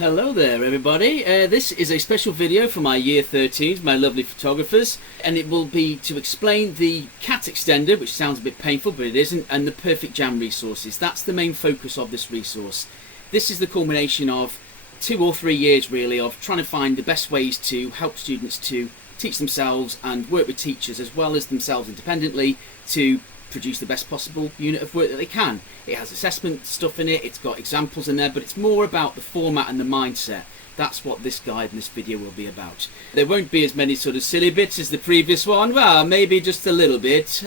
Hello there everybody, this is a special video for my year 13s, my lovely photographers, and it will be to explain the cat extender, which sounds a bit painful but it isn't, and the perfect jam resources. That's the main focus of this resource. This is the culmination of 2 or 3 years really of trying to find the best ways to help students to teach themselves and work with teachers as well as themselves independently to produce the best possible unit of work that they can. It has assessment stuff in it, it's got examples in there, but it's more about the format and the mindset. That's what this guide and this video will be about. There won't be as many sort of silly bits as the previous one, well, maybe just a little bit.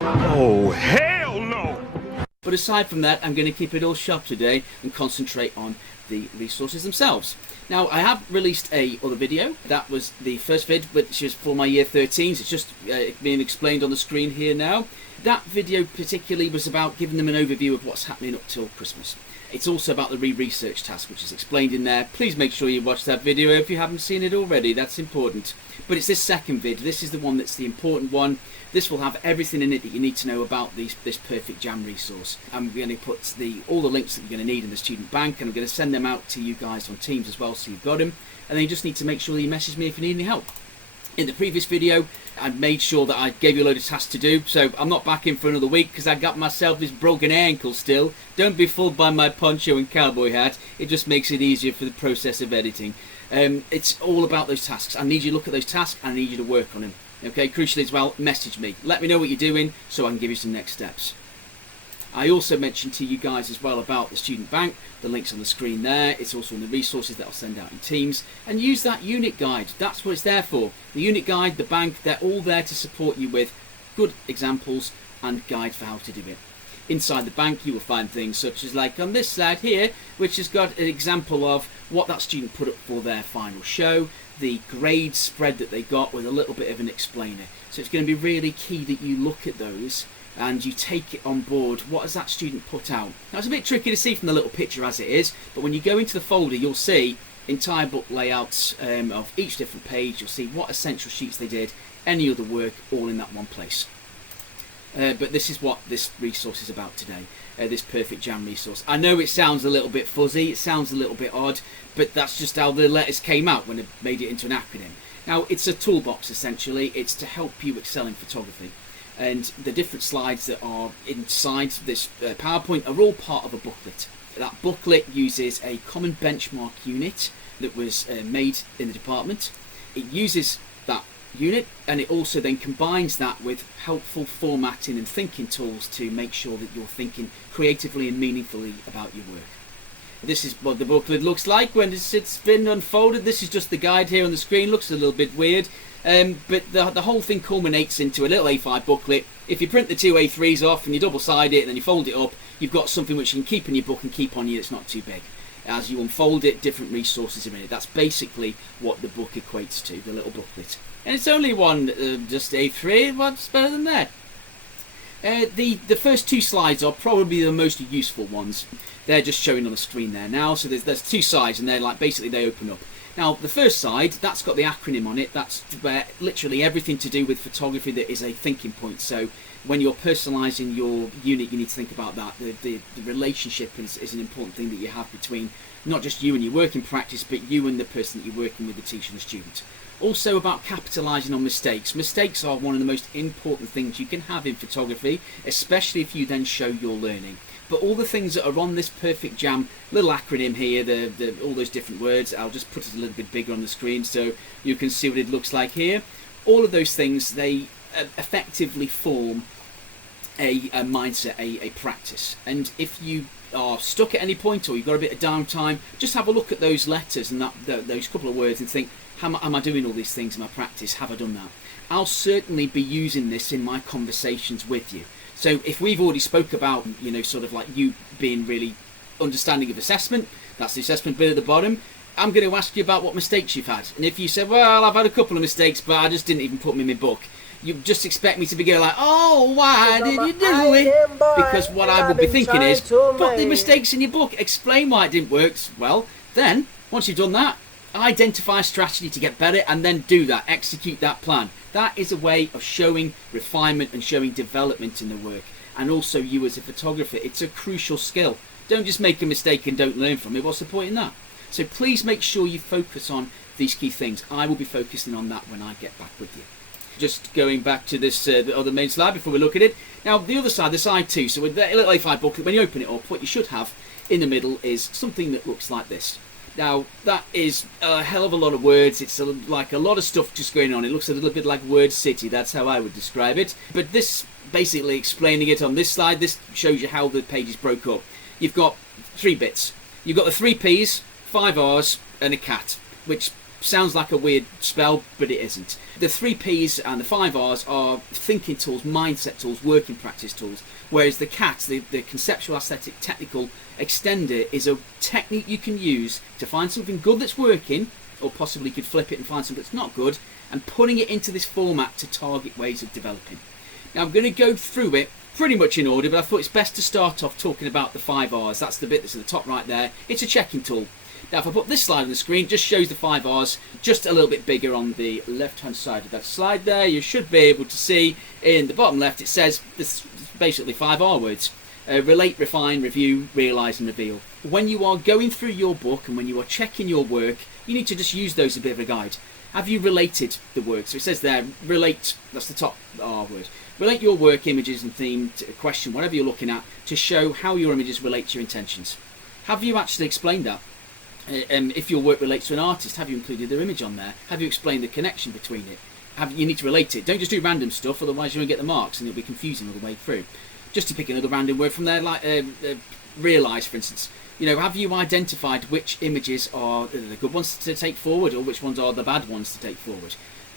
Oh, hell no! But aside from that, I'm going to keep it all sharp today and concentrate on the resources themselves. Now, I have released a other video. That was the first vid, which is for my year 13s. It's just being explained on the screen here now. That video particularly was about giving them an overview of what's happening up till Christmas. It's also about the re-research task, which is explained in there. Please make sure you watch that video if you haven't seen it already. That's important. But it's this second vid. This is the one that's the important one. This will have everything in it that you need to know about this perfect jam resource. I'm going to put all the links that you're going to need in the student bank, and I'm going to send them out to you guys on Teams as well, so you've got them. And then you just need to make sure that you message me if you need any help. In the previous video, I made sure that I gave you a load of tasks to do, so I'm not back in for another week because I got myself this broken ankle still. Don't be fooled by my poncho and cowboy hat. It just makes it easier for the process of editing. It's all about those tasks. I need you to look at those tasks and I need you to work on them. Okay, crucially as well, message me. Let me know what you're doing so I can give you some next steps. I also mentioned to you guys as well about the student bank. The link's on the screen there. It's also in the resources that I'll send out in Teams. And use that unit guide. That's what it's there for. The unit guide, the bank, they're all there to support you with good examples and guide for how to do it. Inside the bank you will find things such as like on this side here, which has got an example of what that student put up for their final show, the grade spread that they got with a little bit of an explainer. So it's going to be really key that you look at those and you take it on board. What has that student put out? Now it's a bit tricky to see from the little picture as it is, but when you go into the folder you'll see entire book layouts of each different page. You'll see what essential sheets they did, any other work, all in that one place. But this is what this resource is about today, this perfect jam resource. I know it sounds a little bit fuzzy, it sounds a little bit odd, but that's just how the letters came out when it made it into an acronym. Now it's a toolbox essentially, it's to help you excel in photography. And the different slides that are inside this PowerPoint are all part of a booklet. That booklet uses a common benchmark unit that was made in the department. It uses that unit and it also then combines that with helpful formatting and thinking tools to make sure that you're thinking creatively and meaningfully about your work. This is what the booklet looks like when it's been unfolded. This is just the guide here on the screen. Looks a little bit weird, but the whole thing culminates into a little A5 booklet. If you print the 2 A3s off and you double side it and then you fold it up, you've got something which you can keep in your book and keep on you that's not too big. As you unfold it, different resources are in it. That's basically what the book equates to, the little booklet. And it's only one, just A3, what's better than that? The first 2 slides are probably the most useful ones. They're just showing on the screen there now, so there's 2 sides and they're like basically they open up. Now the first side, that's got the acronym on it. That's where literally everything to do with photography that is a thinking point. So when you're personalising your unit, you need to think about that. The relationship is an important thing that you have between not just you and your work in practice, but you and the person that you're working with, the teacher and the student. Also about capitalising on mistakes. Mistakes are one of the most important things you can have in photography, especially if you then show your learning. But all the things that are on this perfect jam little acronym here, all those different words, I'll just put it a little bit bigger on the screen so you can see what it looks like here. All of those things, they effectively form a mindset, a practice. And if you are stuck at any point or you've got a bit of downtime, just have a look at those letters and those couple of words and think, how am I doing all these things in my practice? Have I done that? I'll certainly be using this in my conversations with you. So if we've already spoke about, sort of like you being really understanding of assessment, that's the assessment bit at the bottom, I'm going to ask you about what mistakes you've had. And if you said, well, I've had a couple of mistakes, but I just didn't even put them in my book, you just expect me to be going like, oh, why did you do it? Because what I would be thinking is, put the mistakes in your book, explain why it didn't work. Well, then, once you've done that, identify a strategy to get better and then do that, execute that plan. That is a way of showing refinement and showing development in the work. And also you as a photographer, it's a crucial skill. Don't just make a mistake and don't learn from it. What's the point in that? So please make sure you focus on these key things. I will be focusing on that when I get back with you. Just going back to this the other main slide before we look at it. Now the other side, the side 2. So with the little A5 booklet, when you open it up, what you should have in the middle is something that looks like this. Now that is a hell of a lot of words. It's like a lot of stuff just going on. It looks a little bit like Word City. That's how I would describe it. But this, basically explaining it on this slide, this shows you how the page is broke up. You've got 3 bits. You've got the 3 P's, 5 R's and a cat, which sounds like a weird spell, but it isn't. The 3 P's and the 5 R's are thinking tools, mindset tools, working practice tools, whereas the CAT, the conceptual, aesthetic, technical extender, is a technique you can use to find something good that's working, or possibly you could flip it and find something that's not good, and putting it into this format to target ways of developing. Now I'm going to go through it pretty much in order, but I thought it's best to start off talking about the 5 R's. That's the bit that's at the top right there. It's a checking tool. Now if I put this slide on the screen, it just shows the 5 R's just a little bit bigger on the left hand side of that slide there. You should be able to see in the bottom left it says this, basically 5 R words. Relate, refine, review, realise and reveal. When you are going through your book and when you are checking your work, you need to just use those as a bit of a guide. Have you related the work? So it says there, relate, that's the top R word. Relate your work, images and theme, to a question, whatever you're looking at, to show how your images relate to your intentions. Have you actually explained that? If your work relates to an artist, have you included their image on there? Have you explained the connection between it? You need to relate it. Don't just do random stuff, otherwise you won't get the marks and it'll be confusing all the way through. Just to pick another random word from there, like realise, for instance. You know, have you identified which images are the good ones to take forward or which ones are the bad ones to take forward?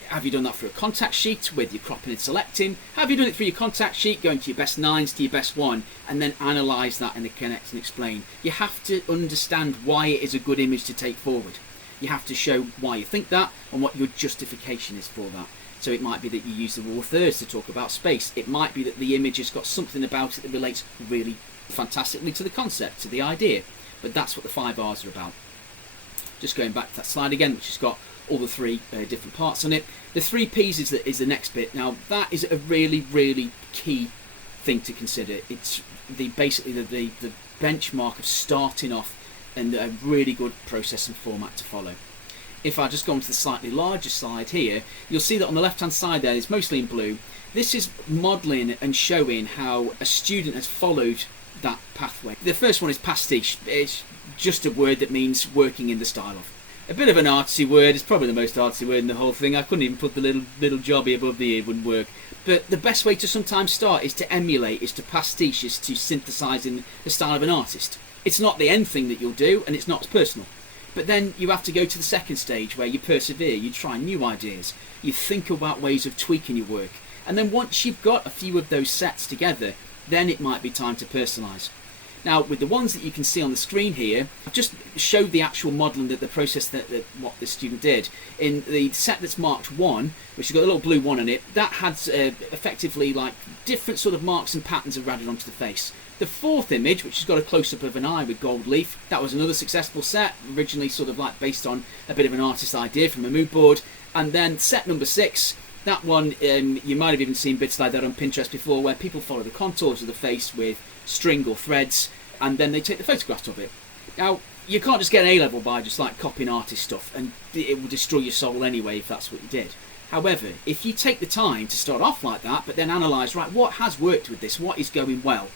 Have you done that through a contact sheet with your cropping and selecting? Have you done it through your contact sheet, going to your best 9s to your best 1, and then analyse that and connect and explain? You have to understand why it is a good image to take forward. You have to show why you think that and what your justification is for that. So it might be that you use the rule of thirds to talk about space. It might be that the image has got something about it that relates really fantastically to the concept, to the idea. But that's what the 5 R's are about. Just going back to that slide again, which has got all the 3 different parts on it. The 3 P's is the next bit. Now that is a really, really key thing to consider. It's basically the benchmark of starting off and a really good process and format to follow. If I just go on to the slightly larger slide here, you'll see that on the left hand side there, it's mostly in blue. This is modelling and showing how a student has followed that pathway. The first one is pastiche. It's just a word that means working in the style of. A bit of an artsy word. It's probably the most artsy word in the whole thing. I couldn't even put the little jobby above the ear, it wouldn't work. But the best way to sometimes start is to emulate, is to pastiche, is to synthesise in the style of an artist. It's not the end thing that you'll do, and it's not personal. But then you have to go to the second stage where you persevere, you try new ideas, you think about ways of tweaking your work. And then once you've got a few of those sets together, then it might be time to personalise. Now with the ones that you can see on the screen here, I've just showed the actual modelling, that the process that what the student did. In the set that's marked 1, which has got a little blue 1 on it, that has effectively like different sort of marks and patterns are added onto the face. The 4th image, which has got a close-up of an eye with gold leaf, that was another successful set, originally sort of like based on a bit of an artist idea from a mood board. And then set number 6, that one, you might have even seen bits like that on Pinterest before, where people follow the contours of the face with string or threads, and then they take the photographs of it. Now, you can't just get an A-level by just like copying artist stuff, and it will destroy your soul anyway if that's what you did. However, if you take the time to start off like that, but then analyse, right, what has worked with this, what is going well?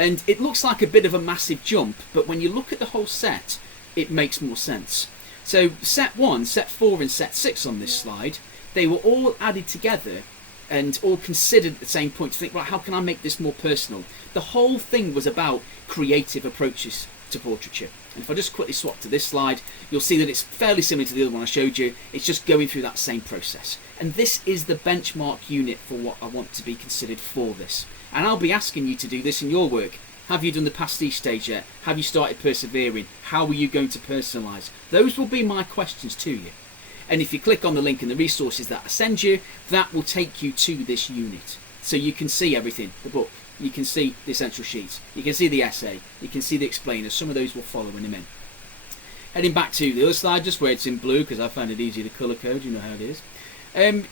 And it looks like a bit of a massive jump, but when you look at the whole set, it makes more sense. So set 1, set 4 and set 6 on this slide, they were all added together and all considered at the same point to think, right, how can I make this more personal? The whole thing was about creative approaches to portraiture. And if I just quickly swap to this slide, you'll see that it's fairly similar to the other one I showed you. It's just going through that same process. And this is the benchmark unit for what I want to be considered for this. And I'll be asking you to do this in your work. Have you done the pastiche stage yet? Have you started persevering? How are you going to personalise? Those will be my questions to you. And if you click on the link in the resources that I send you, that will take you to this unit. So you can see everything, the book, you can see the essential sheets, you can see the essay, you can see the explainers. Some of those will follow in a minute. Heading back to the other slide, just where it's in blue, because I found it easier to colour code, you know how it is.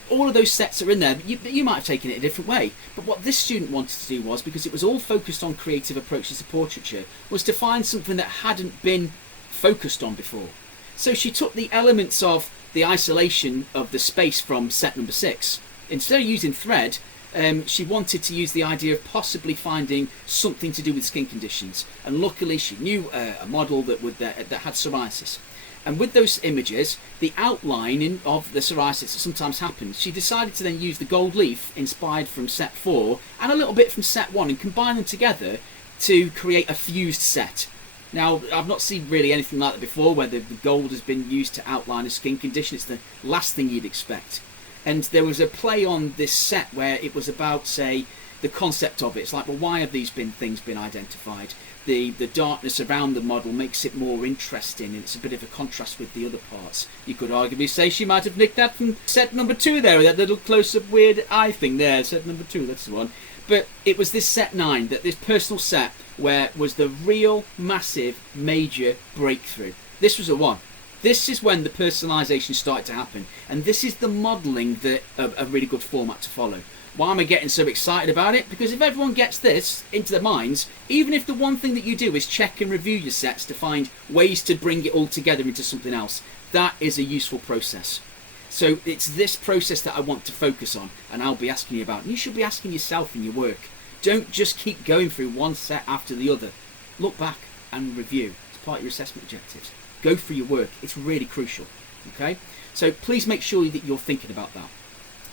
All of those sets are in there. You might have taken it a different way, but what this student wanted to do was, because it was all focused on creative approaches to portraiture, was to find something that hadn't been focused on before. So she took the elements of the isolation of the space from set number 6. Instead of using thread, she wanted to use the idea of possibly finding something to do with skin conditions, and luckily she knew a model that had psoriasis. And with those images, the outlining of the psoriasis that sometimes happens, she decided to then use the gold leaf inspired from set 4 and a little bit from set 1 and combine them together to create a fused set. Now, I've not seen really anything like that before, where the gold has been used to outline a skin condition. It's the last thing you'd expect. And there was a play on this set where it was about, say, the concept of it. It's like, well, why have these things been identified? The darkness around the model makes it more interesting, and it's a bit of a contrast with the other parts. You could arguably say she might have nicked that from set number 2 there, with that little close-up weird eye thing there. Set number 2, that's the one. But it was this set 9, this personal set, where was the real, massive, major breakthrough. This was a 1. This is when the personalisation started to happen, and this is the modelling that a really good format to follow. Why am I getting so excited about it? Because if everyone gets this into their minds, even if the one thing that you do is check and review your sets to find ways to bring it all together into something else, that is a useful process. So it's this process that I want to focus on, and I'll be asking you about. And you should be asking yourself in your work. Don't just keep going through one set after the other. Look back and review. It's part of your assessment objectives. Go through your work. It's really crucial. Okay? So please make sure that you're thinking about that.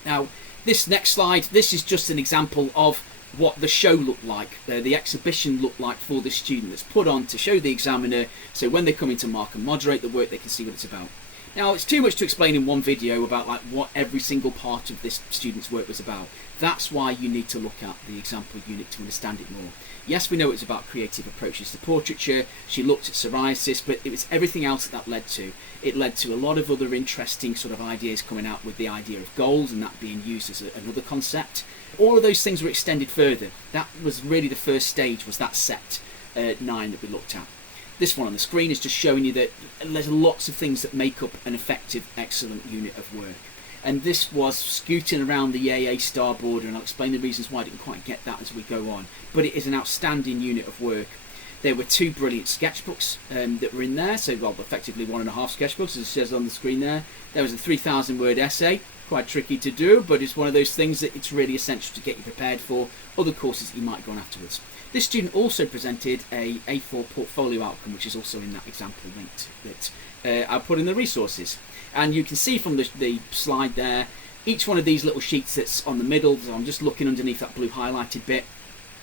Now, this next slide, this is just an example of what the show looked like, the exhibition looked like for the student that's put on to show the examiner, so when they come in to mark and moderate the work, they can see what it's about. Now, it's too much to explain in one video about like what every single part of this student's work was about. That's why you need to look at the example unit to understand it more. Yes, we know it's about creative approaches to portraiture. She looked at psoriasis, but it was everything else that led to. It led to a lot of other interesting sort of ideas coming out with the idea of gold and that being used as another concept. All of those things were extended further. That was really the first stage, was that set 9 that we looked at. This one on the screen is just showing you that there's lots of things that make up an effective, excellent unit of work. And this was scooting around the AA star border, and I'll explain the reasons why I didn't quite get that as we go on. But it is an outstanding unit of work. There were 2 brilliant sketchbooks that were in there, so well, effectively 1.5 sketchbooks, as it says on the screen there. There was a 3,000 word essay, quite tricky to do, but it's one of those things that it's really essential to get you prepared for other courses that you might go on afterwards. This student also presented a A4 portfolio outcome, which is also in that example linked that I put in the resources. And you can see from the slide there, each one of these little sheets that's on the middle, so I'm just looking underneath that blue highlighted bit,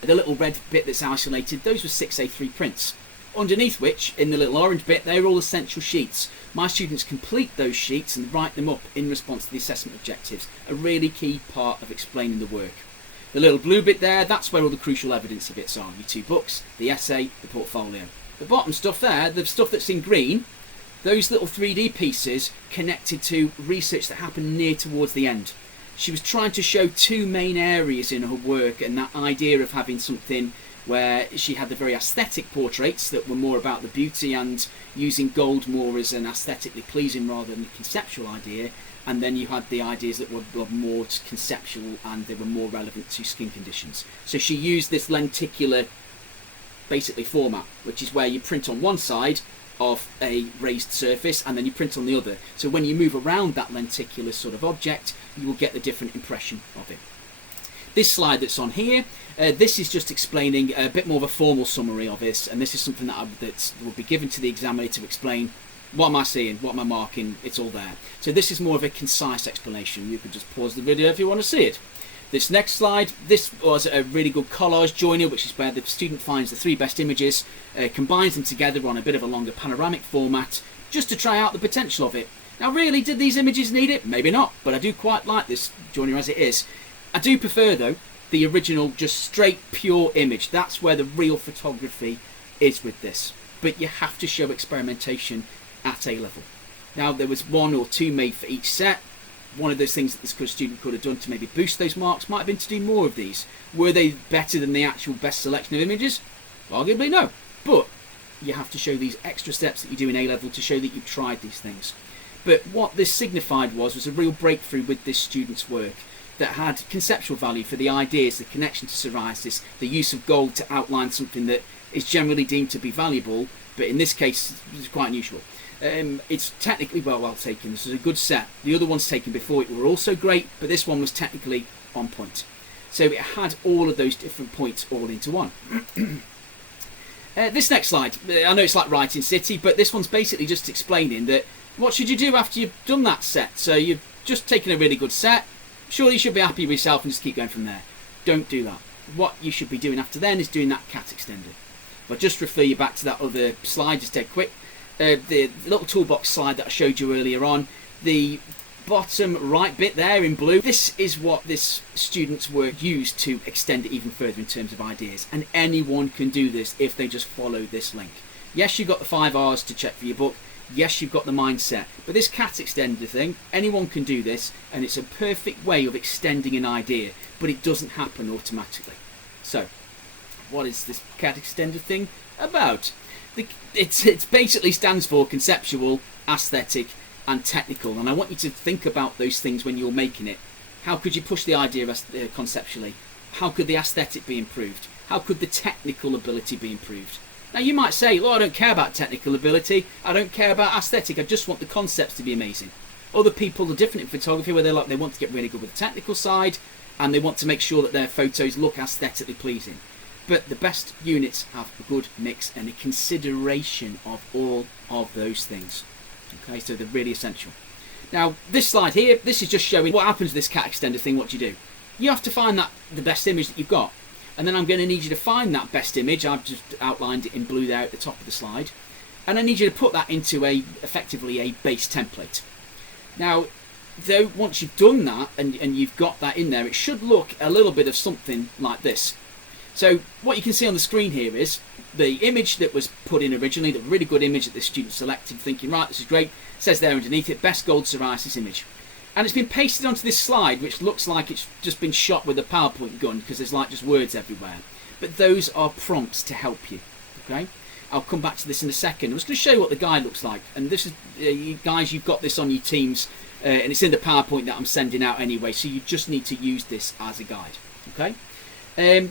the little red bit that's isolated, those were 6A3 prints. Underneath which, in the little orange bit, they're all essential sheets. My students complete those sheets and write them up in response to the assessment objectives, a really key part of explaining the work. The little blue bit there, that's where all the crucial evidence of it's are. Your 2 books, the essay, the portfolio. The bottom stuff there, the stuff that's in green, those little 3D pieces connected to research that happened near towards the end. She was trying to show 2 main areas in her work, and that idea of having something where she had the very aesthetic portraits that were more about the beauty and using gold more as an aesthetically pleasing rather than a conceptual idea, and then you had the ideas that were more conceptual and they were more relevant to skin conditions. So she used this lenticular basically format, which is where you print on one side of a raised surface and then you print on the other. So when you move around that lenticular sort of object, you will get the different impression of it. This slide that's on here, this is just explaining a bit more of a formal summary of this, and this is something that will be given to the examiner to explain what am I seeing, what am I marking, it's all there. So this is more of a concise explanation. You could just pause the video if you want to see it. This next slide, this was a really good collage joiner, which is where the student finds the 3 best images, combines them together on a bit of a longer panoramic format, just to try out the potential of it. Now really, did these images need it? Maybe not, but I do quite like this joiner as it is. I do prefer though the original, just straight pure image. That's where the real photography is with this. But you have to show experimentation at A level. Now there was 1 or 2 made for each set. One of those things that this student could have done to maybe boost those marks might have been to do more of these. Were they better than the actual best selection of images? Arguably no. But you have to show these extra steps that you do in A-level to show that you've tried these things. But what this signified was a real breakthrough with this student's work that had conceptual value for the ideas, the connection to psoriasis, the use of gold to outline something that is generally deemed to be valuable, but in this case it's quite unusual. It's technically well taken. This is a good set. The other ones taken before it were also great, but this one was technically on point. So it had all of those different points all into one. This next slide, I know it's like Writing City, but this one's basically just explaining that what should you do after you've done that set. So you've just taken a really good set, surely you should be happy with yourself and just keep going from there. Don't do that. What you should be doing after then is doing that cat extender. If I just refer you back to that other slide, just take quick, the little toolbox slide that I showed you earlier on, the bottom right bit there in blue, this is what this student's work used to extend it even further in terms of ideas, and anyone can do this if they just follow this link. Yes, you've got the 5 R's to check for your book, yes, you've got the mindset, but this cat extender thing, anyone can do this, and it's a perfect way of extending an idea, but it doesn't happen automatically. So what is this cat extender thing about? It basically stands for conceptual, aesthetic and technical, and I want you to think about those things when you're making it. How could you push the idea conceptually? How could the aesthetic be improved? How could the technical ability be improved? Now you might say, oh, I don't care about technical ability, I don't care about aesthetic, I just want the concepts to be amazing. Other people are different in photography, where they want to get really good with the technical side and they want to make sure that their photos look aesthetically pleasing. But the best units have a good mix and a consideration of all of those things. Okay, so they're really essential. Now, this slide here, this is just showing what happens with this cat extender thing. What do? You have to find the best image that you've got. And then I'm going to need you to find that best image. I've just outlined it in blue there at the top of the slide. And I need you to put that into effectively a base template. Now, though, once you've done that and you've got that in there, it should look a little bit of something like this. So what you can see on the screen here is the image that was put in originally, the really good image that the student selected, thinking, right, this is great. It says there underneath it, best gold psoriasis image. And it's been pasted onto this slide, which looks like it's just been shot with a PowerPoint gun because there's like just words everywhere. But those are prompts to help you. Okay, I'll come back to this in a second. I'm just going to show you what the guide looks like. And this is, you guys, you've got this on your Teams, and it's in the PowerPoint that I'm sending out anyway. So you just need to use this as a guide. Okay.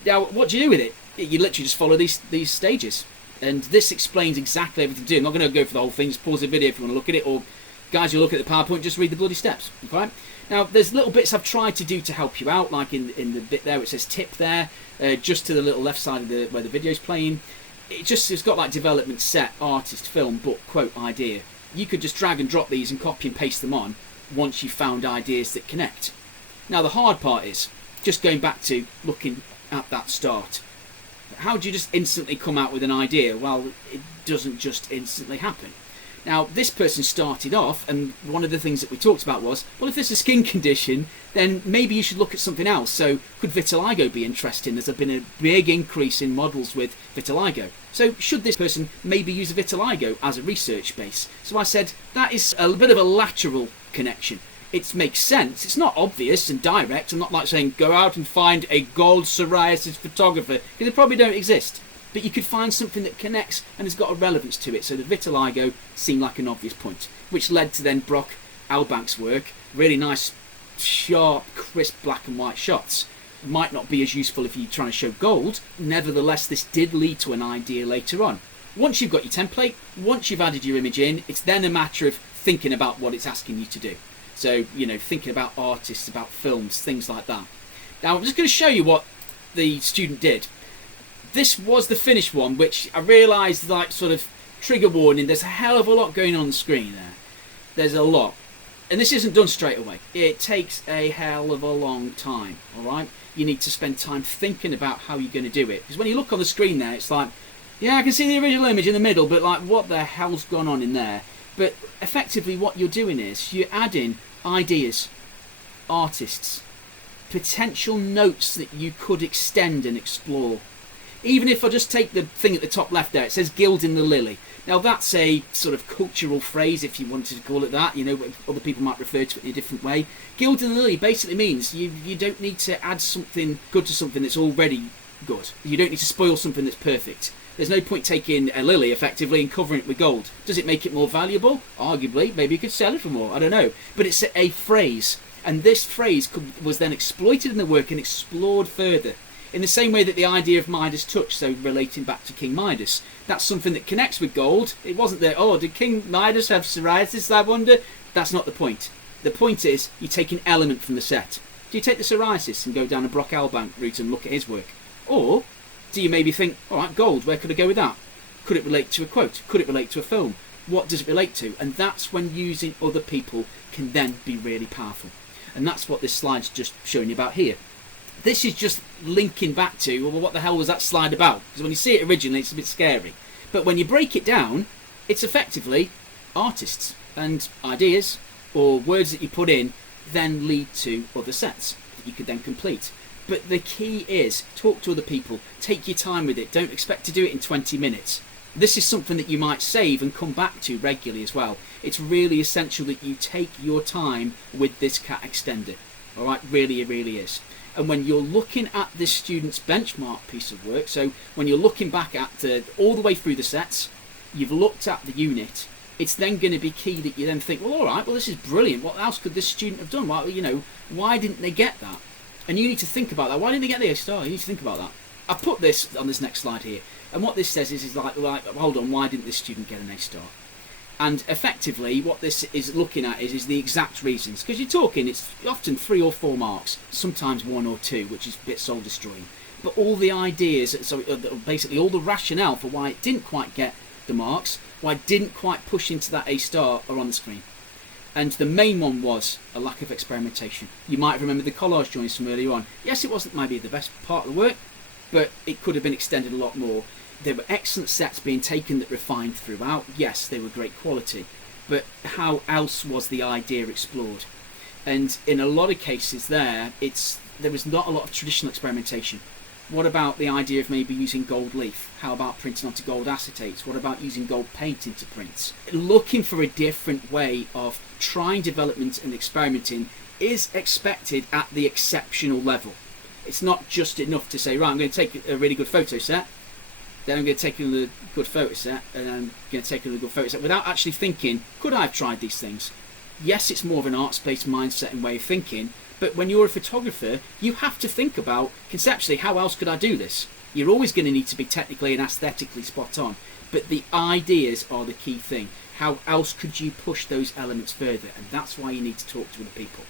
Now, what do you do with it? You literally just follow these stages, and this explains exactly everything to do. I'm not going to go for the whole thing. Just pause the video if you want to look at it, or guys, you look at the PowerPoint, just read the bloody steps. Okay. Now, there's little bits I've tried to do to help you out, like in the bit there which says tip there, just to the little left side of where the video's playing. It's got like development, set, artist, film, book, quote, idea. You could just drag and drop these and copy and paste them on once you've found ideas that connect. Now, the hard part is just going back to looking at that start. How do you just instantly come out with an idea? Well, it doesn't just instantly happen. Now, this person started off, and one of the things that we talked about was, well, if there's a skin condition, then maybe you should look at something else. So could vitiligo be interesting? There's been a big increase in models with vitiligo. So should this person maybe use vitiligo as a research base? So I said, that is a bit of a lateral connection. It makes sense. It's not obvious and direct. I'm not like saying, go out and find a gold psoriasis photographer, because they probably don't exist. But you could find something that connects and has got a relevance to it. So the vitiligo seemed like an obvious point, which led to then Brock Albank's work. Really nice, sharp, crisp black and white shots. Might not be as useful if you're trying to show gold. Nevertheless, this did lead to an idea later on. Once you've got your template, once you've added your image in, it's then a matter of thinking about what it's asking you to do. So, you know, thinking about artists, about films, things like that. Now, I'm just going to show you what the student did. This was the finished one, which I realised, like, sort of trigger warning, there's a hell of a lot going on the screen there. There's a lot. And this isn't done straight away. It takes a hell of a long time, alright? You need to spend time thinking about how you're going to do it. Because when you look on the screen there, it's like, yeah, I can see the original image in the middle, but, like, what the hell's gone on in there? But effectively what you're doing is you're adding ideas, artists, potential notes that you could extend and explore. Even if I just take the thing at the top left there, it says gilding the lily. Now that's a sort of cultural phrase, if you wanted to call it that. You know, other people might refer to it in a different way. Gilding the lily basically means you don't need to add something good to something that's already good. You don't need to spoil something that's perfect. There's no point taking a lily, effectively, and covering it with gold. Does it make it more valuable? Arguably. Maybe you could sell it for more. I don't know. But it's a phrase. And this phrase was then exploited in the work and explored further. In the same way that the idea of Midas touch, so relating back to King Midas, that's something that connects with gold. It wasn't that, oh, did King Midas have psoriasis, I wonder? That's not the point. The point is, you take an element from the set. Do you take the psoriasis and go down a Brock Albank route and look at his work? Or do you maybe think, all right, gold, where could I go with that? Could it relate to a quote? Could it relate to a film? What does it relate to? And that's when using other people can then be really powerful. And that's what this slide's just showing you about here. This is just linking back to, well, what the hell was that slide about? Because when you see it originally, it's a bit scary. But when you break it down, it's effectively artists and ideas or words that you put in then lead to other sets that you could then complete. But the key is, talk to other people, take your time with it, don't expect to do it in 20 minutes. This is something that you might save and come back to regularly as well. It's really essential that you take your time with this cat extender. Alright, really, it really is. And when you're looking at this student's benchmark piece of work, so when you're looking back at all the way through the sets, you've looked at the unit, it's then going to be key that you then think, well, alright, well, this is brilliant. What else could this student have done? Well, you know, why didn't they get that? And you need to think about that. Why didn't they get the A star? You need to think about that. I put this on this next slide here. And what this says is like, hold on, why didn't this student get an A star? And effectively, what this is looking at is the exact reasons. Because you're talking, it's often 3 or 4 marks, sometimes 1 or 2, which is a bit soul destroying. But all the ideas, so basically all the rationale for why it didn't quite get the marks, why it didn't quite push into that A star, are on the screen. And the main one was a lack of experimentation. You might remember the collage drawings from earlier on. Yes, it wasn't maybe the best part of the work, but it could have been extended a lot more. There were excellent sets being taken that refined throughout. Yes, they were great quality, but how else was the idea explored? And in a lot of cases there was not a lot of traditional experimentation. What about the idea of maybe using gold leaf? How about printing onto gold acetates? What about using gold paint into prints? Looking for a different way of trying development and experimenting is expected at the exceptional level. It's not just enough to say, right, I'm going to take a really good photo set, then I'm going to take another good photo set, and I'm going to take another good photo set, without actually thinking, could I have tried these things? Yes, it's more of an arts-based mindset and way of thinking, but when you're a photographer, you have to think about, conceptually, how else could I do this? You're always going to need to be technically and aesthetically spot on, but the ideas are the key thing. How else could you push those elements further? And that's why you need to talk to other people.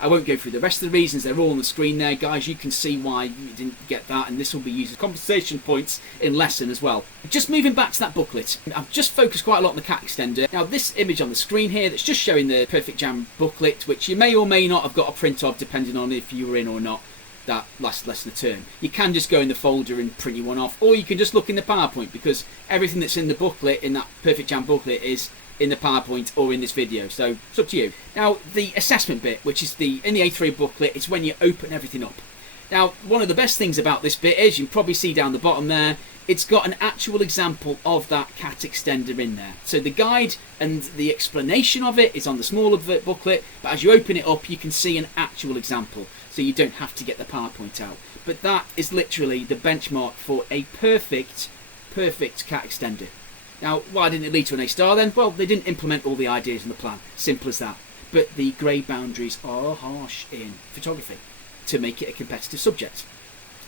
I won't go through the rest of the reasons, they're all on the screen there, guys. You can see why you didn't get that, and this will be used as conversation points in lesson as well. Just moving back to that booklet, I've just focused quite a lot on the cat extender. Now this image on the screen here, that's just showing the Perfect Jam booklet, which you may or may not have got a print of, depending on if you were in or not that last lesson of term. You can just go in the folder and print you one off, or you can just look in the PowerPoint, because everything that's in the booklet, in that Perfect Jam booklet, is in the PowerPoint or in this video, so it's up to you. Now the assessment bit, which is in the A3 booklet, it's when you open everything up. Now one of the best things about this bit is, you can probably see down the bottom there, it's got an actual example of that cat extender in there. So the guide and the explanation of it is on the smaller booklet, but as you open it up you can see an actual example, so you don't have to get the PowerPoint out. But that is literally the benchmark for a perfect cat extender. Now, why didn't it lead to an A star then? Well, they didn't implement all the ideas in the plan. Simple as that. But the grey boundaries are harsh in photography to make it a competitive subject.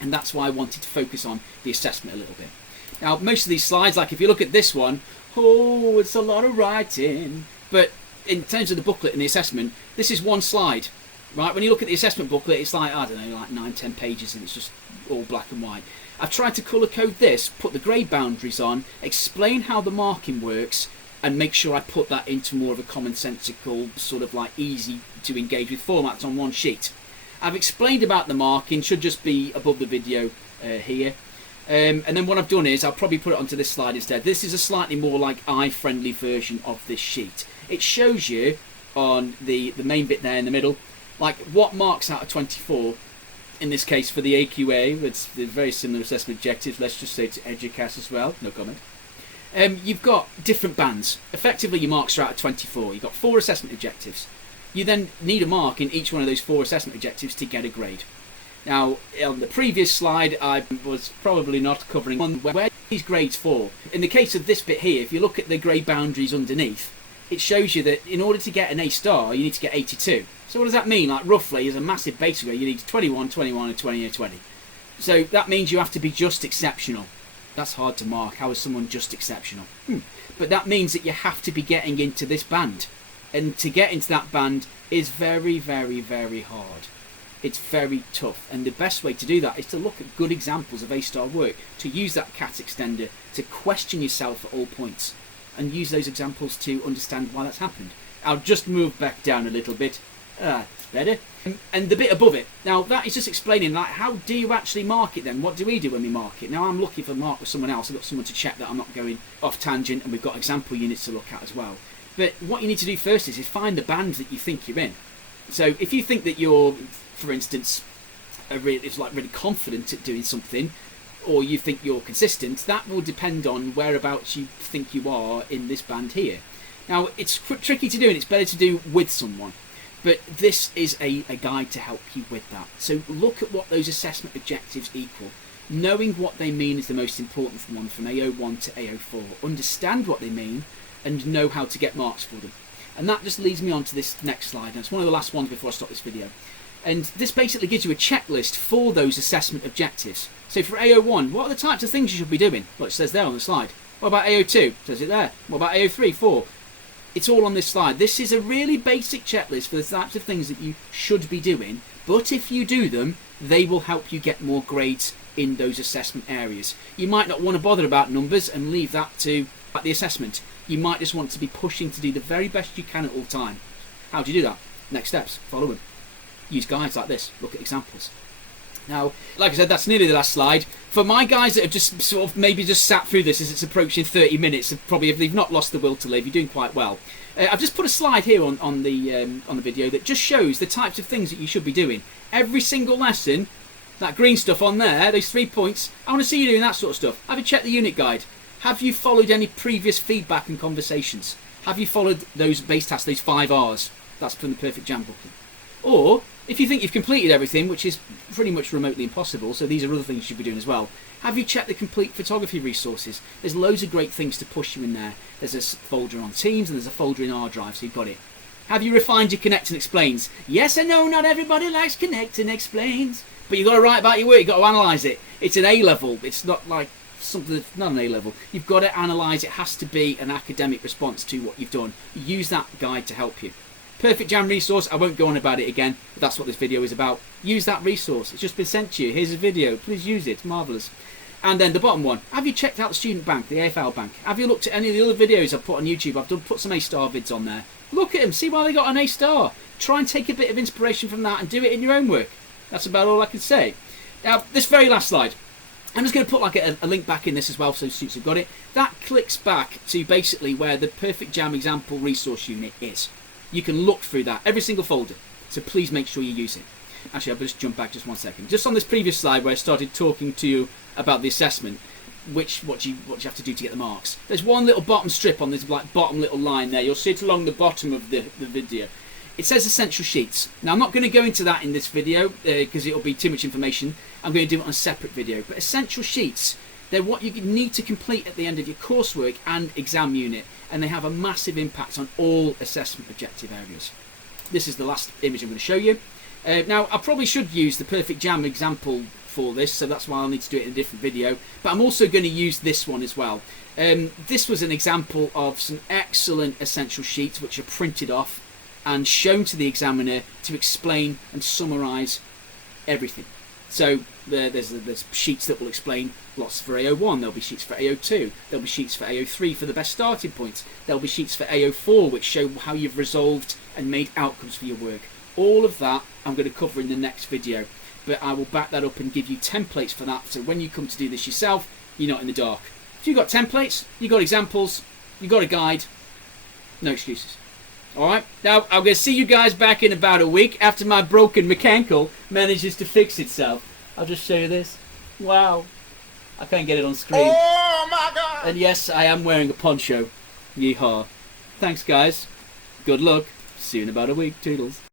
And that's why I wanted to focus on the assessment a little bit. Now, most of these slides, like if you look at this one, oh, it's a lot of writing. But in terms of the booklet and the assessment, this is one slide. Right? When you look at the assessment booklet, it's like, I don't know, like 9-10 pages, and it's just all black and white. I've tried to colour code this, put the grey boundaries on, explain how the marking works, and make sure I put that into more of a commonsensical, sort of like easy to engage with formats on one sheet. I've explained about the marking, should just be above the video here. And then what I've done is, I'll probably put it onto this slide instead. This is a slightly more like eye-friendly version of this sheet. It shows you on the main bit there in the middle, like what marks out of 24. In this case, for the AQA, it's very similar assessment objectives. Let's just say to EDUCAS as well. No comment. You've got different bands. Effectively, your marks are out of 24. You've got 4 assessment objectives. You then need a mark in each one of those 4 assessment objectives to get a grade. Now, on the previous slide, I was probably not covering one where these grades fall. In the case of this bit here, if you look at the grade boundaries underneath, it shows you that in order to get an A star, you need to get 82. So what does that mean? Like roughly, as a massive base grade, you need 21, 21, and 20, and 20. So that means you have to be just exceptional. That's hard to mark. How is someone just exceptional? But that means that you have to be getting into this band. And to get into that band is very, very, very hard. It's very tough. And the best way to do that is to look at good examples of A-star work, to use that cat extender, to question yourself at all points, and use those examples to understand why that's happened. I'll just move back down a little bit. It's better. And the bit above it, now that is just explaining, like, how do you actually mark it then? What do we do when we mark it? Now I'm looking for mark with someone else. I've got someone to check that I'm not going off tangent, and we've got example units to look at as well. But what you need to do first is find the band that you think you're in. So if you think that you're, for instance, really confident at doing something, or you think you're consistent, that will depend on whereabouts you think you are in this band here. Now, it's tricky to do, and it's better to do with someone. But this is a guide to help you with that. So look at what those assessment objectives equal. Knowing what they mean is the most important one from AO1 to AO4. Understand what they mean and know how to get marks for them. And that just leads me on to this next slide. And it's one of the last ones before I stop this video. And this basically gives you a checklist for those assessment objectives. So for AO1, what are the types of things you should be doing? Well, it says there on the slide. What about AO2? It says it there. What about AO3, 4? It's all on this slide. This is a really basic checklist for the types of things that you should be doing. But if you do them, they will help you get more grades in those assessment areas. You might not want to bother about numbers and leave that to the assessment. You might just want to be pushing to do the very best you can at all time. How do you do that? Next steps. Follow them. Use guides like this. Look at examples. Now, like I said, that's nearly the last slide. For my guys that have just sort of maybe just sat through this as it's approaching 30 minutes, probably if they've not lost the will to live, you're doing quite well. I've just put a slide here on the video that just shows the types of things that you should be doing. Every single lesson, that green stuff on there, those 3 points, I want to see you doing that sort of stuff. Have you checked the unit guide? Have you followed any previous feedback and conversations? Have you followed those base tasks, those 5 R's? That's from the Perfect Jam booklet. Or, if you think you've completed everything, which is pretty much remotely impossible, so these are other things you should be doing as well, have you checked the complete photography resources? There's loads of great things to push you in there. There's a folder on Teams and there's a folder in R Drive, so you've got it. Have you refined your Connect and Explains? Yes, I know not everybody likes Connect and Explains, but you've got to write about your work, you've got to analyse it. It's an A-level, it's not like something that's not an A-level. You've got to analyse, it has to be an academic response to what you've done. Use that guide to help you. Perfect Jam resource, I won't go on about it again, but that's what this video is about. Use that resource, it's just been sent to you. Here's a video, please use it, marvellous. And then the bottom one, have you checked out the student bank, the AFL bank? Have you looked at any of the other videos I've put on YouTube? I've put some A-star vids on there. Look at them, see why they got an A-star. Try and take a bit of inspiration from that and do it in your own work. That's about all I can say. Now, this very last slide, I'm just going to put like a link back in this as well so students have got it. That clicks back to basically where the Perfect Jam example resource unit is. You can look through that, every single folder, so please make sure you use it. Actually, I'll just jump back just 1 second. Just on this previous slide where I started talking to you about the assessment, what you have to do to get the marks. There's one little bottom strip on this like bottom little line there. You'll see it along the bottom of the video. It says essential sheets. Now, I'm not going to go into that in this video because it'll be too much information. I'm going to do it on a separate video. But essential sheets, they're what you need to complete at the end of your coursework and exam unit, and they have a massive impact on all assessment objective areas. This is the last image I'm going to show you. Now, I probably should use the Perfect Jam example for this, so that's why I'll need to do it in a different video, but I'm also going to use this one as well. This was an example of some excellent essential sheets which are printed off and shown to the examiner to explain and summarise everything. So there's sheets that will explain lots for AO1, there'll be sheets for AO2, there'll be sheets for AO3 for the best starting points, there'll be sheets for AO4 which show how you've resolved and made outcomes for your work. All of that I'm going to cover in the next video, but I will back that up and give you templates for that, so when you come to do this yourself, you're not in the dark. If you've got templates, you've got examples, you've got a guide, no excuses. Alright, now I'm going to see you guys back in about a week after my broken mechanical manages to fix itself. I'll just show you this. Wow. I can't get it on screen. Oh my God! And yes, I am wearing a poncho. Yeehaw. Thanks guys. Good luck. See you in about a week. Toodles.